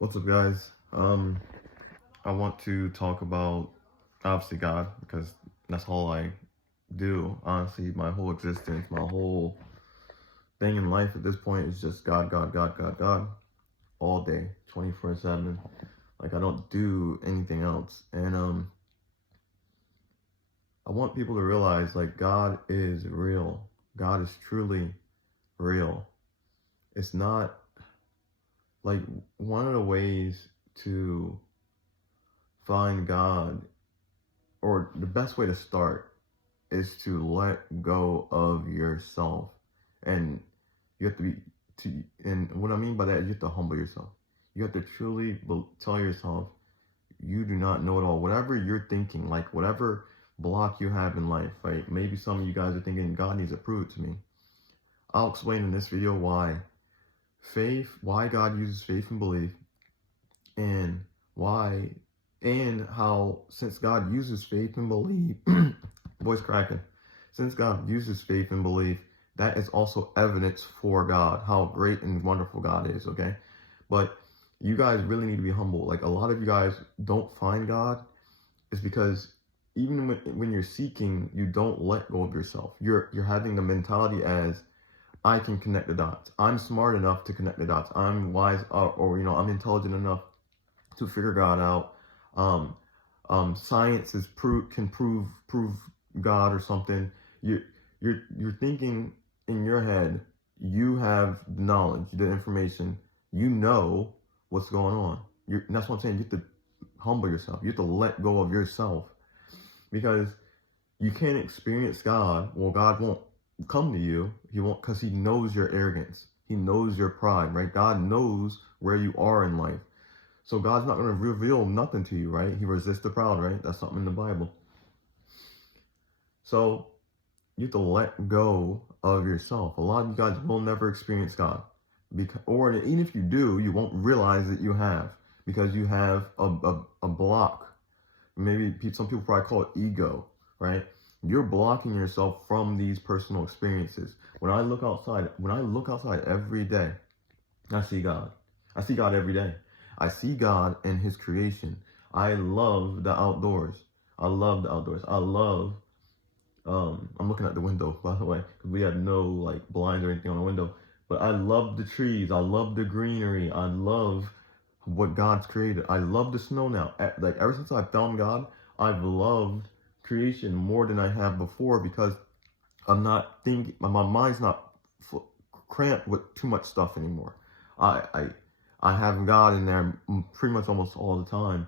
What's up, guys? I want to talk about obviously God because that's all I do. Honestly, my whole existence, my whole thing in life at this point is just God, God, God, God, God, all day, 24/7. Like I don't do anything else, and I want people to realize like God is real. God is truly real. It's not like one of the ways to find God, or the best way to start is to let go of yourself. And you have to be and what I mean by that is you have to humble yourself. You have to truly tell yourself you do not know it all. Whatever you're thinking, like whatever block you have in life, right? Maybe some of you guys are thinking God needs to prove it to me. I'll explain in this video why God uses faith and belief, and why and how, since God uses faith and belief, voice cracking, since God uses faith and belief, that is also evidence for God, how great and wonderful God is, okay? But you guys really need to be humble. Like a lot of you guys don't find God is because even when you're seeking, you don't let go of yourself. You're having the mentality as, I can connect the dots. I'm smart enough to connect the dots. I'm wise, or I'm intelligent enough to figure God out. Science can prove God or something. You're thinking in your head. You have the knowledge, the information. You know what's going on. That's what I'm saying. You have to humble yourself. You have to let go of yourself, because you can't experience God. Well, God won't come to you. He won't, because he knows your arrogance. He knows your pride, right? God knows where you are in life. So God's not going to reveal nothing to you, right? He resists the proud, right? That's something in the Bible. So you have to let go of yourself. A lot of you guys will never experience God. Or even if you do, you won't realize that you have, because you have a block. Maybe some people probably call it ego, right? You're blocking yourself from these personal experiences. When I look outside every day, I see God. I see God every day. I see God in his creation. I love the outdoors. I love the outdoors. I love, I'm looking at the window, by the way, because we have no like blinds or anything on the window. But I love the trees. I love the greenery. I love what God's created. I love the snow now. Like ever since I found God, I've loved creation more than I have before, because I'm not thinking, my mind's not cramped with too much stuff anymore. I I have God in there pretty much almost all the time,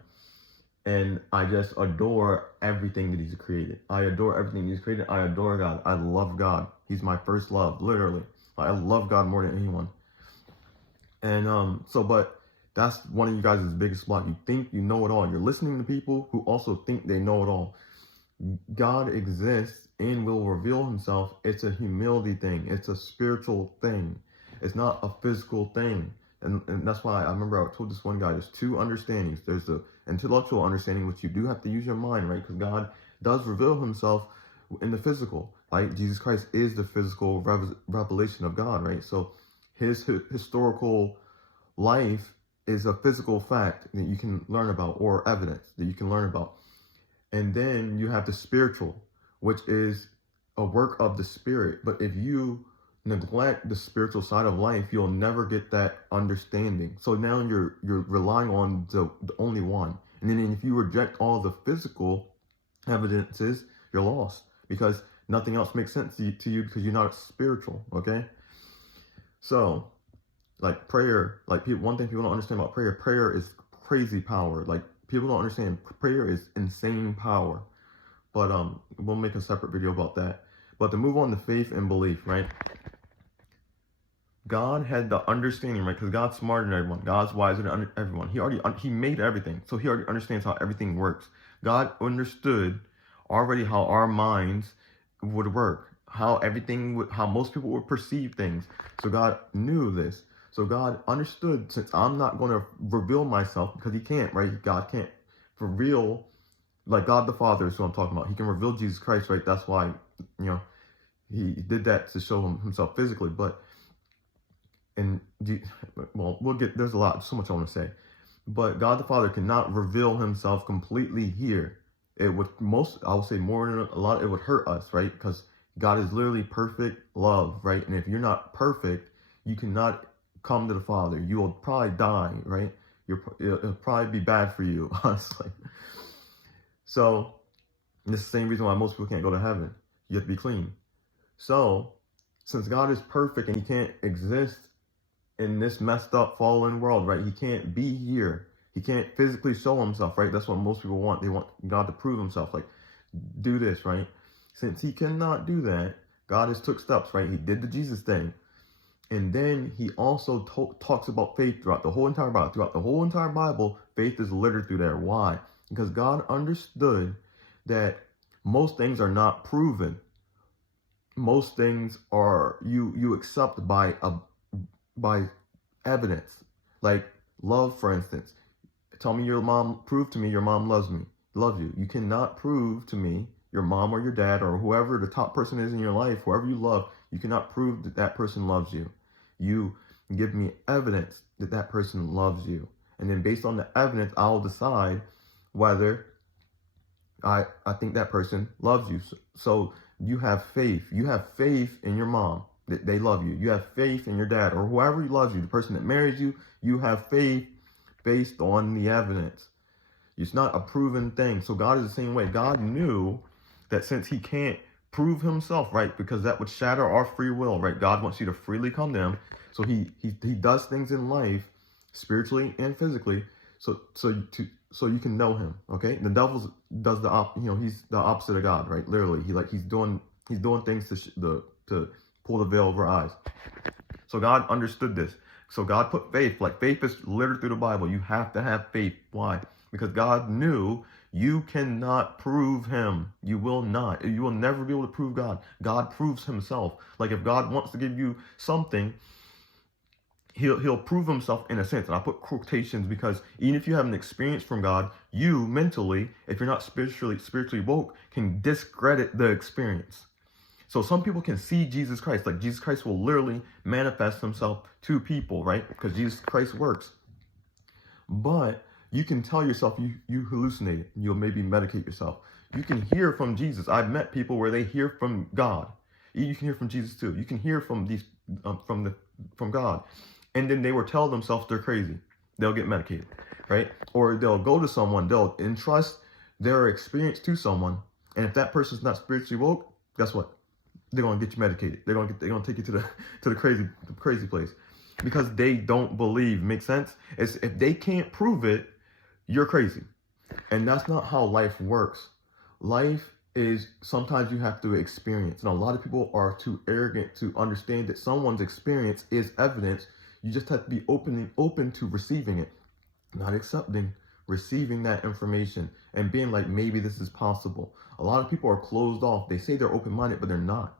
and I just adore everything that he's created. I adore everything he's created. I adore God. I love God. He's my first love, literally. I love God more than anyone. And but that's one of you guys' biggest block. You think you know it all. You're listening to people who also think they know it all. God exists and will reveal himself. It's a humility thing. It's a spiritual thing. It's not a physical thing. And that's why I remember I told this one guy, there's two understandings. There's the intellectual understanding, which you do have to use your mind, right? Because God does reveal himself in the physical. Like Jesus Christ is the physical revelation of God, right? So his historical life is a physical fact that you can learn about, or evidence that you can learn about. And then you have the spiritual, which is a work of the spirit. But if you neglect the spiritual side of life, you'll never get that understanding. So now you're relying on the only one. And then if you reject all the physical evidences, you're lost, because nothing else makes sense to you because you're not spiritual, okay? So, like prayer, like one thing people don't understand about prayer is crazy power. Like people don't understand prayer is insane power. But we'll make a separate video about that. But to move on to faith and belief, right? God had the understanding, right? Because God's smarter than everyone. God's wiser than everyone. He made everything, so he already understands how everything works. God understood already how our minds would work, how most people would perceive things. So God knew this. So God understood, since I'm not going to reveal myself, because he can't, right? God can't reveal, like God the Father is who I'm talking about. He can reveal Jesus Christ, right? That's why, he did that to show himself physically. But, and well, there's so much I want to say. But God the Father cannot reveal himself completely here. It would I would say more than a lot, it would hurt us, right? Because God is literally perfect love, right? And if you're not perfect, you cannot come to the Father. You will probably die, right? It'll probably be bad for you, honestly. So, this is the same reason why most people can't go to heaven. You have to be clean. So, since God is perfect and he can't exist in this messed up fallen world, right? He can't be here. He can't physically show himself, right? That's what most people want. They want God to prove himself, like, do this, right? Since he cannot do that, God has took steps, right? He did the Jesus thing. And then he also talks about faith throughout the whole entire Bible. Throughout the whole entire Bible, faith is littered through there. Why? Because God understood that most things are not proven. Most things are you accept by evidence, like love, for instance. Tell me prove to me your mom loves you. You cannot prove to me your mom or your dad or whoever the top person is in your life, whoever you love, you cannot prove that that person loves you. You give me evidence that that person loves you. And then based on the evidence, I'll decide whether I think that person loves you. So you have faith. You have faith in your mom that they love you. You have faith in your dad or whoever loves you, the person that marries you. You have faith based on the evidence. It's not a proven thing. So God is the same way. God knew that since he can't prove himself, right, because that would shatter our free will, right? God wants you to freely come to him. So he does things in life, spiritually and physically, so you can know him. Okay, the devil does he's the opposite of God, right? Literally, he's doing things to pull the veil over our eyes. So God understood this. So God put faith, like faith is littered through the Bible. You have to have faith. Why? Because God knew you cannot prove him. You will not. You will never be able to prove God. God proves himself. Like if God wants to give you something, he'll prove himself in a sense. And I put quotations because even if you have an experience from God, you mentally, if you're not spiritually woke, can discredit the experience. So some people can see Jesus Christ, like Jesus Christ will literally manifest himself to people, right? Because Jesus Christ works. But you can tell yourself you hallucinate. You'll maybe medicate yourself. You can hear from Jesus. I've met people where they hear from God. You can hear from Jesus too. You can hear from from God. And then they will tell themselves they're crazy. They'll get medicated, right? Or they'll go to someone, they'll entrust their experience to someone. And if that person's not spiritually woke, guess what? They're gonna get you medicated. They're gonna take you to the crazy place because they don't believe. Make sense? It's if they can't prove it, you're crazy, and that's not how life works. Life is sometimes you have to experience. And a lot of people are too arrogant to understand that someone's experience is evidence. You just have to be open to receiving it, not accepting, receiving that information and being like, maybe this is possible. A lot of people are closed off. They say they're open-minded, but they're not.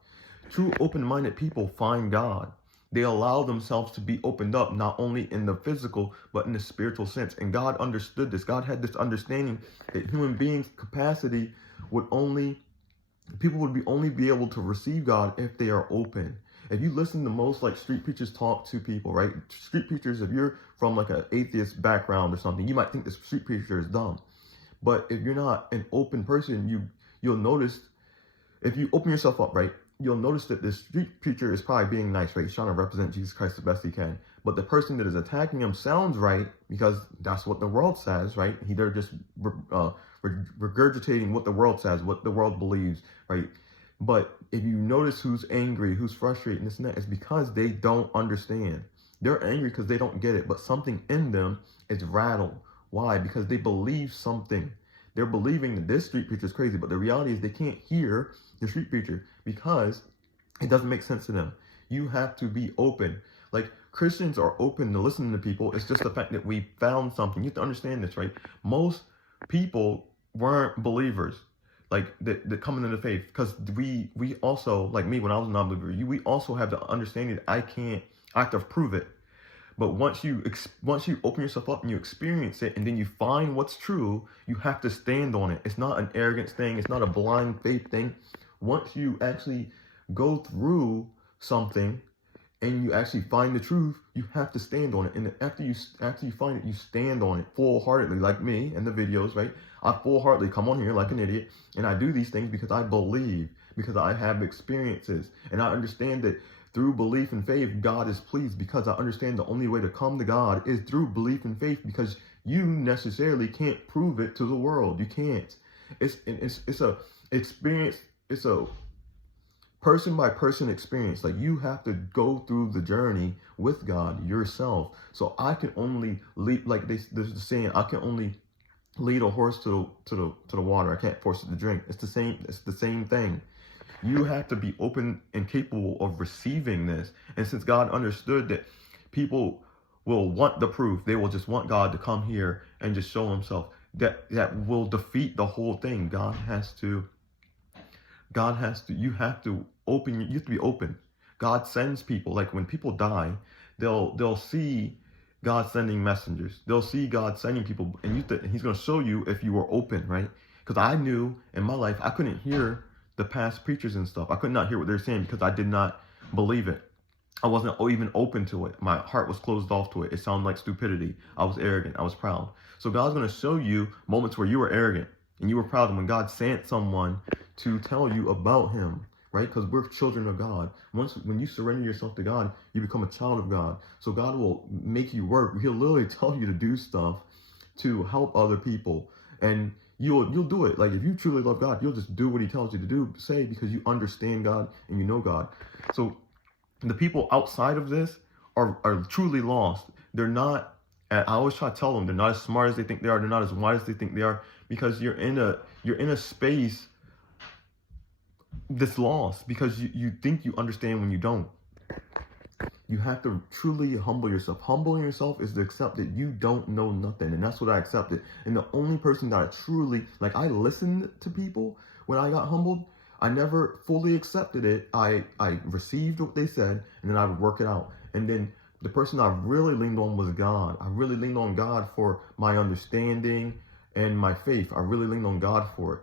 True open-minded people find God. They allow themselves to be opened up, not only in the physical, but in the spiritual sense. And God understood this. God had this understanding that human beings' capacity people would only be able to receive God if they are open. If you listen to most like street preachers talk to people, right? Street preachers, if you're from like an atheist background or something, you might think the street preacher is dumb. But if you're not an open person, you'll notice, if you open yourself up, right, you'll notice that the street preacher is probably being nice, right? He's trying to represent Jesus Christ the best he can. But the person that is attacking him sounds right because that's what the world says, right? They're just regurgitating what the world says, what the world believes, right? But if you notice who's angry, who's frustrated, this and that, it's because they don't understand. They're angry because they don't get it, but something in them is rattled. Why? Because they believe something. They're believing that this street preacher is crazy, but the reality is they can't hear the street preacher because it doesn't make sense to them. You have to be open. Like Christians are open to listening to people. It's just the fact that we found something. You have to understand this, right? Most people weren't believers, like that coming into faith, because we also, like me when I was a non-believer, we also have the understanding that I have to prove it. But once you open yourself up and you experience it, and then you find what's true, you have to stand on it. It's not an arrogance thing. It's not a blind faith thing. Once you actually go through something and you actually find the truth, you have to stand on it. And after you find it, you stand on it full-heartedly, like me in the videos, right? I full-heartedly come on here like an idiot, and I do these things because I believe, because I have experiences, and I understand that through belief and faith, God is pleased, because I understand the only way to come to God is through belief and faith, because you necessarily can't prove it to the world. You can't. It's a experience. It's a person by person experience. Like, you have to go through the journey with God yourself. So I can only lead, like there's the saying, I can only lead a horse to the water. I can't force it to drink. It's the same thing. You have to be open and capable of receiving this. And since God understood that people will want the proof, they will just want God to come here and just show himself, that will defeat the whole thing. You have to be open. God sends people. Like, when people die, they'll see God sending messengers. They'll see God sending people, and he's going to show you if you are open, right? Because I knew in my life, I couldn't hear the past preachers and stuff. I could not hear what they're saying because I did not believe it. I wasn't even open to it. My heart was closed off to it. It sounded like stupidity. I was arrogant. I was proud. So God's going to show you moments where you were arrogant and you were proud, and when God sent someone to tell you about him, right? Because we're children of God. When you surrender yourself to God, you become a child of God. So God will make you work. He'll literally tell you to do stuff to help other people, and you'll do it. Like, if you truly love God, you'll just do what he tells you to do, say, because you understand God and you know God. So the people outside of this are truly lost. They're not, I always try to tell them, they're not as smart as they think they are. They're not as wise as they think they are, because you're in a space that's lost, because you think you understand when you don't. You have to truly humble yourself. Humbling yourself is to accept that you don't know nothing. And that's what I accepted. And the only person that I truly, like, I listened to people when I got humbled. I never fully accepted it. I received what they said, and then I would work it out. And then the person I really leaned on was God. I really leaned on God for my understanding and my faith. I really leaned on God for it.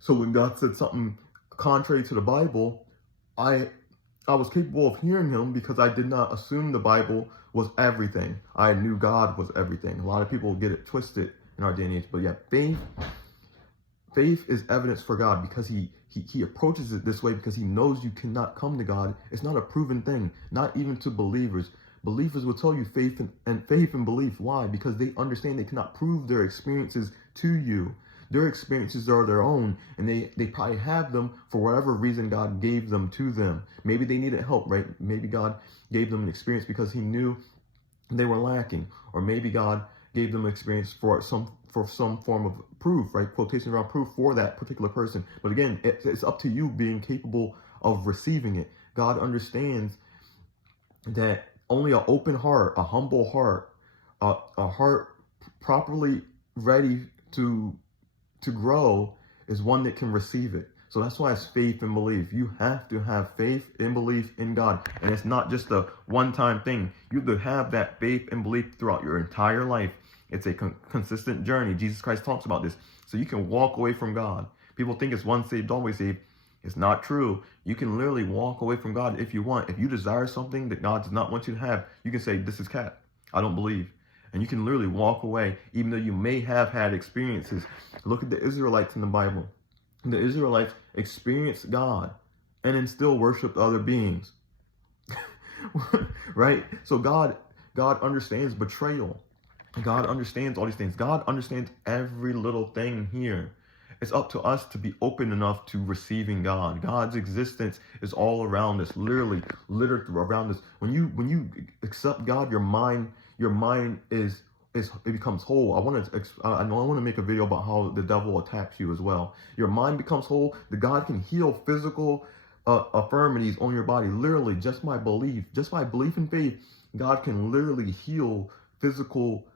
So when God said something contrary to the Bible, I was capable of hearing him, because I did not assume the Bible was everything. I knew God was everything. A lot of people get it twisted in our day and age. But yeah, faith is evidence for God, because he approaches it this way because he knows you cannot come to God. It's not a proven thing, not even to believers. Believers will tell you faith and belief. Why? Because they understand they cannot prove their experiences to you. Their experiences are their own, and they probably have them for whatever reason God gave them to them. Maybe they needed help, right? Maybe God gave them an experience because he knew they were lacking, or maybe God gave them an experience for some form of proof, right? Quotation around proof for that particular person. But again, it's up to you being capable of receiving it. God understands that only an open heart, a humble heart, a heart properly ready to grow is one that can receive it. So that's why it's faith and belief. You have to have faith and belief in God. And it's not just a one-time thing. You have to have that faith and belief throughout your entire life. It's a consistent journey. Jesus Christ talks about this. So you can walk away from God. People think it's once saved, always saved. It's not true. You can literally walk away from God if you want. If you desire something that God does not want you to have, you can say, this is cat. I don't believe. And you can literally walk away, even though you may have had experiences. Look at the Israelites in the Bible. The Israelites experienced God and then still worshiped other beings. Right? So God understands betrayal. God understands all these things. God understands every little thing here. It's up to us to be open enough to receiving God. God's existence is all around us, literally littered around us. When you accept God, your mind it becomes whole. I want to make a video about how the devil attacks you as well. Your mind becomes whole. The God can heal physical infirmities on your body, literally just by belief and faith. God can literally heal physical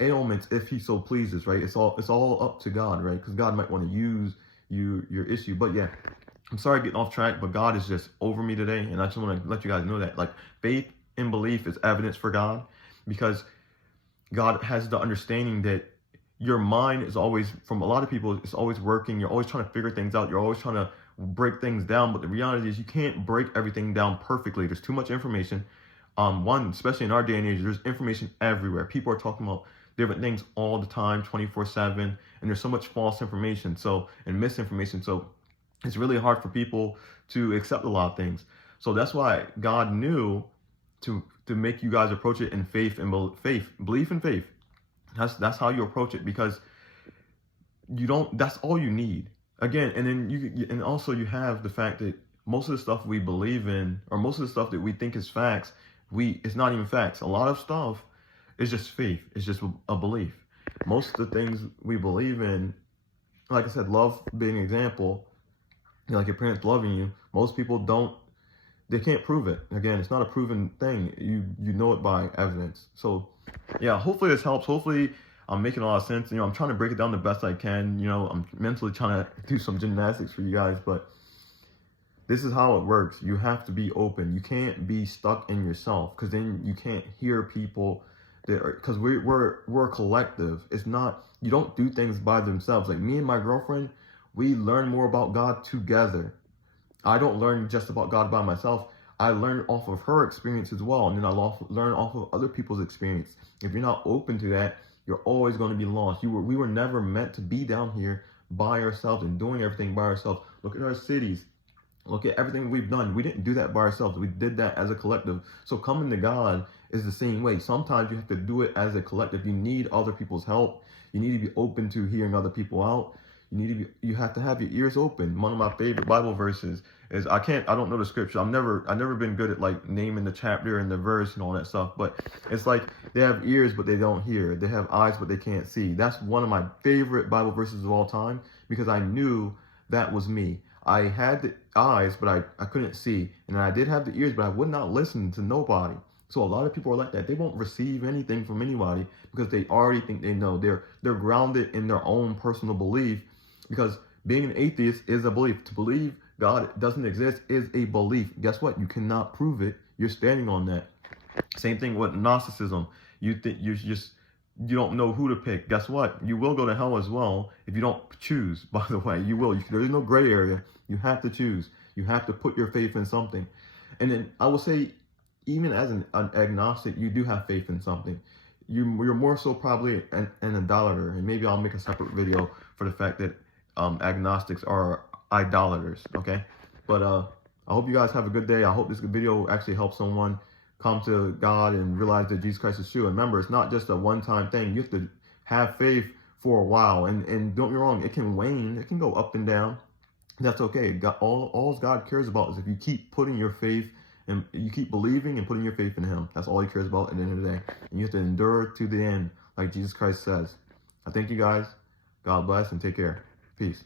ailments if he so pleases, right? It's all up to God, right? Because God might want to use your issue. But yeah, I'm sorry getting off track, but God is just over me today, and I just want to let you guys know that, like, faith and belief is evidence for God, because God has the understanding that your mind is always, from a lot of people, it's always working. You're always trying to figure things out. You're always trying to break things down. But the reality is you can't break everything down perfectly. There's too much information. One, especially in our day and age, there's information everywhere. People are talking about different things all the time, 24/7, and there's so much false information, and misinformation. So it's really hard for people to accept a lot of things. So that's why God knew to make you guys approach it in faith and belief and faith. That's how you approach it, because you don't. That's all you need. Again, and then and also you have the fact that most of the stuff we believe in, or most of the stuff that we think is facts, it's not even facts. A lot of stuff is just faith. It's just a belief. Most of the things we believe in, like I said, love being an example, like your parents loving you. Most people don't. They can't prove it. Again, it's not a proven thing. You know it by evidence. So yeah, hopefully this helps. Hopefully I'm making a lot of sense. I'm trying to break it down the best I can. I'm mentally trying to do some gymnastics for you guys, but this is how it works. You have to be open. You can't be stuck in yourself, because then you can't hear people because we're a collective. It's not, you don't do things by themselves. Like me and my girlfriend, we learn more about God together. I don't learn just about God by myself. I learn off of her experience as well, and then I learn off of other people's experience. If you're not open to that, you're always going to be lost. We were never meant to be down here by ourselves and doing everything by ourselves. Look at our cities. Look at everything we've done. We didn't do that by ourselves. We did that as a collective. So coming to God is the same way. Sometimes you have to do it as a collective. You need other people's help. You need to be open to hearing other people out. You have to have your ears open. One of my favorite Bible verses is, I don't know the scripture. I've never been good at like naming the chapter and the verse and all that stuff, but it's like they have ears but they don't hear. They have eyes but they can't see. That's one of my favorite Bible verses of all time, because I knew that was me. I had the eyes but I couldn't see, and I did have the ears but I would not listen to nobody. So a lot of people are like that. They won't receive anything from anybody because they already think they know. They're grounded in their own personal belief, because being an atheist is a belief. To believe God doesn't exist is a belief. Guess what? You cannot prove it. You're standing on that. Same thing with Gnosticism. You think you don't know who to pick. Guess what? You will go to hell as well if you don't choose. By the way, you will. There is no gray area. You have to choose. You have to put your faith in something. And then I will say, even as an agnostic, you do have faith in something. You're more so probably an idolater. And maybe I'll make a separate video for the fact that agnostics are idolaters. Okay, but I hope you guys have a good day. I hope this video actually helps someone come to God and realize that Jesus Christ is true. And remember, it's not just a one-time thing. You have to have faith for a while, and don't get me wrong, it can wane, it can go up and down. That's okay. God, all God cares about is if you keep putting your faith and you keep believing and putting your faith in Him. That's all He cares about at the end of the day. And you have to endure to the end, like Jesus Christ says. I thank you guys. God bless and take care. Peace.